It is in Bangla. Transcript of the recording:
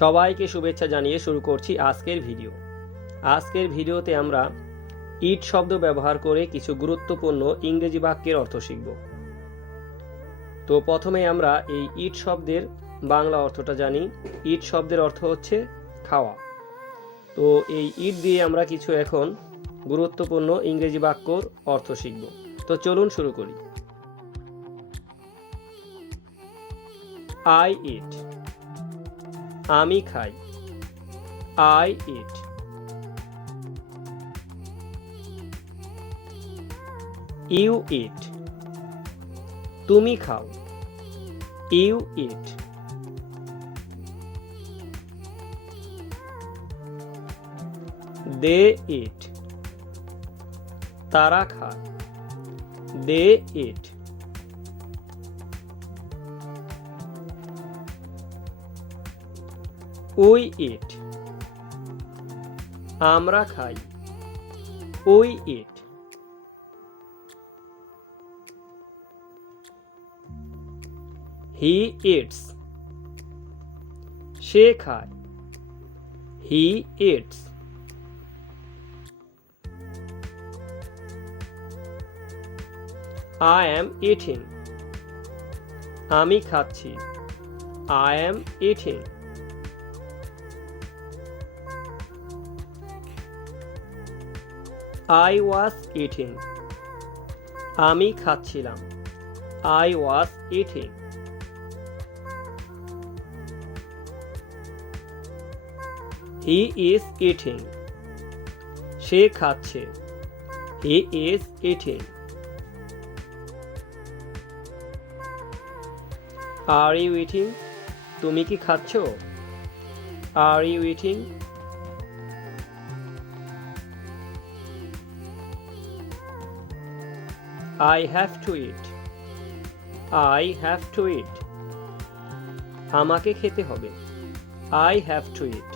সবাইকে শুভেচ্ছা জানিয়ে শুরু করছি আজকের ভিডিও। আজকের ভিডিওতে আমরা ইট শব্দ ব্যবহার করে কিছু গুরুত্বপূর্ণ ইংরেজি বাক্যের অর্থ শিখব। তো প্রথমে আমরা এই ইট শব্দের বাংলা অর্থটা জানি। ইট শব্দের অর্থ হচ্ছে খাওয়া। তো এই ইট দিয়ে আমরা কিছু এখন গুরুত্বপূর্ণ ইংরেজি বাক্যর অর্থ শিখব। তো চলুন শুরু করি। আই ইট, আমি খাই। I eat. ইউ ইট, তুমি খাও। ইউ ইট। দে ইট, তারা খায়। দে ইট। উই ইট, আমরা খাই। We eat. হি ইটস, সে খায়। He eats. I am eating, আমি খাচ্ছি। I am eating. I was eating, আমি খাচ্ছিলাম। I was eating. He is eating, সে খাচ্ছে। He is eating. Are you eating, তুমি কি খাচ্ছ? Are you eating? I have to eat, I have to eat. আমাকে খেতে হবে। I have to eat.